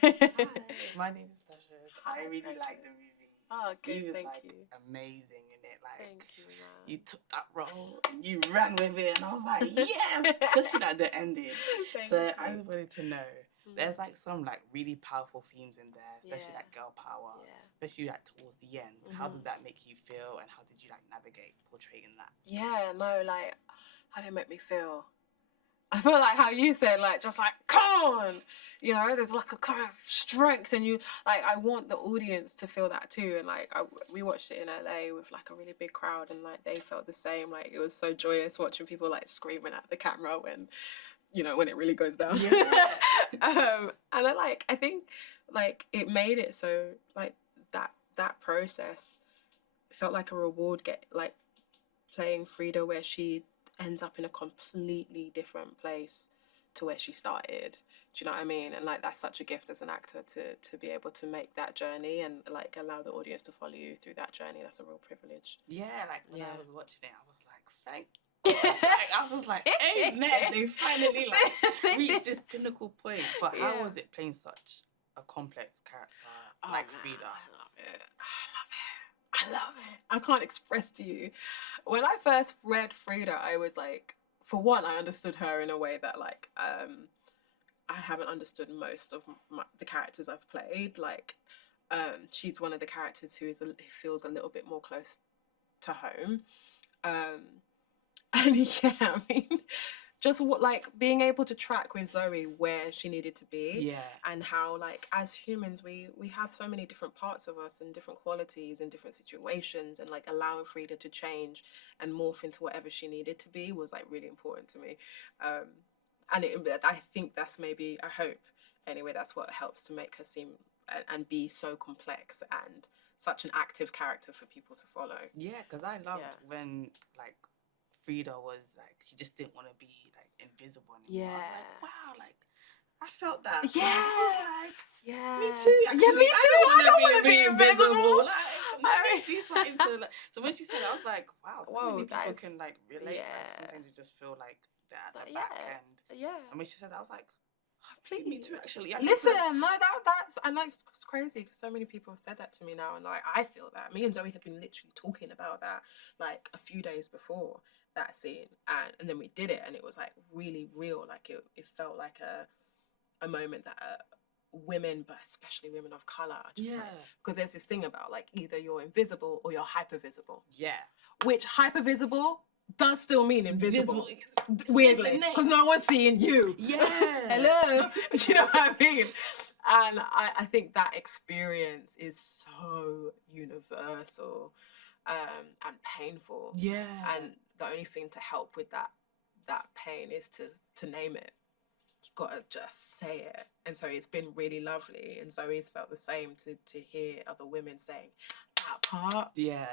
Hi, my name is Precious. I really Precious. like the movie. Oh, good. You was Thank like you. amazing in it. Like Thank you, man. you took that role and you ran with it, and I was like, yeah, especially like the ending. So I just wanted to know. There's like some like really powerful themes in there, especially like girl power, especially like towards the end. How did that make you feel, and how did you like navigate portraying that? Yeah, no, like, how did it make me feel? I feel like how you said, like, just like, come on, you know, there's like a kind of strength, and you, like, I want the audience to feel that too. And like, we watched it in LA with like a really big crowd, and like they felt the same. Like, it was so joyous watching people like screaming at the camera when, you know, when it really goes down. Yeah. And I think like it made it so like that process felt like a reward, playing Frida, where she ends up in a completely different place to where she started. Do you know what I mean? And like, that's such a gift as an actor to be able to make that journey and like allow the audience to follow you through that journey. That's a real privilege. Yeah, like when I was watching it, I was like, thank God. Like, I was just like, amen. They finally like reached this pinnacle point. But how was it playing such a complex character like Frida? I love it. I love it. I can't express to you. When I first read Frida, I was like, for one, I understood her in a way that like I haven't understood most of the characters I've played. Like, she's one of the characters who feels a little bit more close to home. And yeah, I mean, just like being able to track with Zoe where she needed to be, and how like as humans we have so many different parts of us and different qualities in different situations, and like allowing Frida to change and morph into whatever she needed to be was like really important to me. And I think that's maybe, I hope anyway, that's what helps to make her seem and be so complex and such an active character for people to follow. Yeah, because I loved when like Frida was like, she just didn't want to be like invisible anymore. I was like, wow, like I felt that. Yeah. And I was like, me too. Actually, yeah, me too. I don't want to be invisible. Like, I do something to like. So when she said that, I was like, wow, so many people can like relate. Like sometimes you just feel like they're at the back end. Yeah. And when she said that, I was like, please. Me too. Actually, listen, no, that's, and like, it's crazy because so many people have said that to me now, and like I feel that. Me and Zoe had been literally talking about that like a few days before that scene, and then we did it, and it was like really real. Like it felt like a moment that women, but especially women of color, just like, because there's this thing about like either you're invisible or you're hyper visible. Yeah. Which hyper visible does still mean invisible. Weirdly, because no one's seeing you. Yeah. Hello. Do you know what I mean? And I think that experience is so universal and painful. Yeah. And the only thing to help with that pain is to name it. You've got to just say it. And so it's been really lovely. And Zoe's felt the same to hear other women saying that part. Yeah,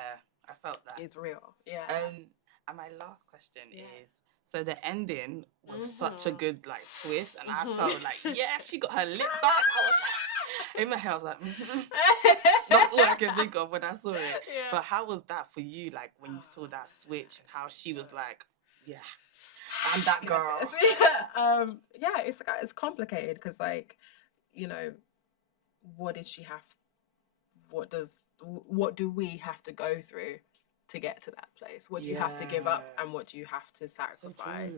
I felt that. It's real. Yeah. And my last question is, so the ending was such a good like twist, and I felt like, yeah, she got her lip back. I was like, in my head, I was like, that's all I can think of when I saw it. Yeah. But how was that for you, like when you saw that switch and how she was like, yeah, I'm that girl. Yeah, it's complicated because like, you know, what did she have? What do we have to go through to get to that place? What do you have to give up, and what do you have to sacrifice?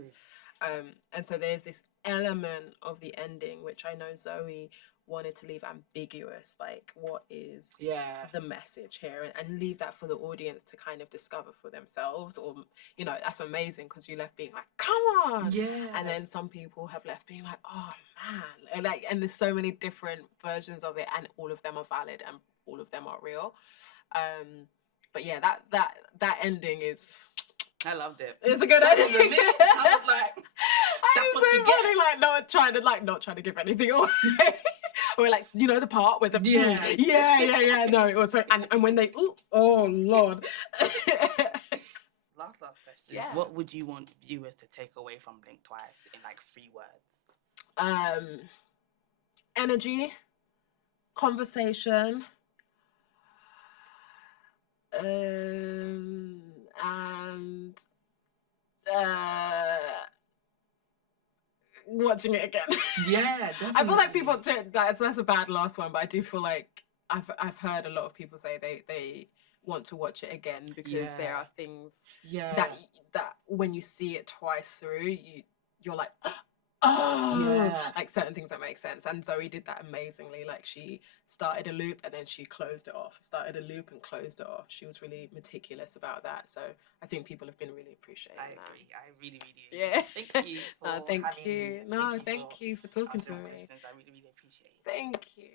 So and so there's this element of the ending which I know Zoe wanted to leave ambiguous, like what is the message here, and leave that for the audience to kind of discover for themselves. Or, you know, that's amazing because you left being like, come on. And then some people have left being like, oh man, and there's so many different versions of it, and all of them are valid and all of them are real. But yeah, that ending is, I loved it. It's a good ending. I was like, that's what you get. Like not trying to give anything away. Or like, you know, the part where the no, it was like, and when they oh Lord. last question is, what would you want viewers to take away from Blink Twice in like 3 words? Energy, conversation, and watching it again. Yeah, definitely. I feel like people that's a bad last one, but I do feel like I've heard a lot of people say they want to watch it again because there are things that when you see it twice through, you're like, like certain things that make sense. And Zoe did that amazingly. Like she started a loop and then she closed it off. Started a loop and closed it off. She was really meticulous about that. So I think people have been really appreciating that. I agree. I really, really agree. Yeah. Thank you for thank having you. me. No, thank you for talking to me. Questions. I really, really appreciate it. Thank you.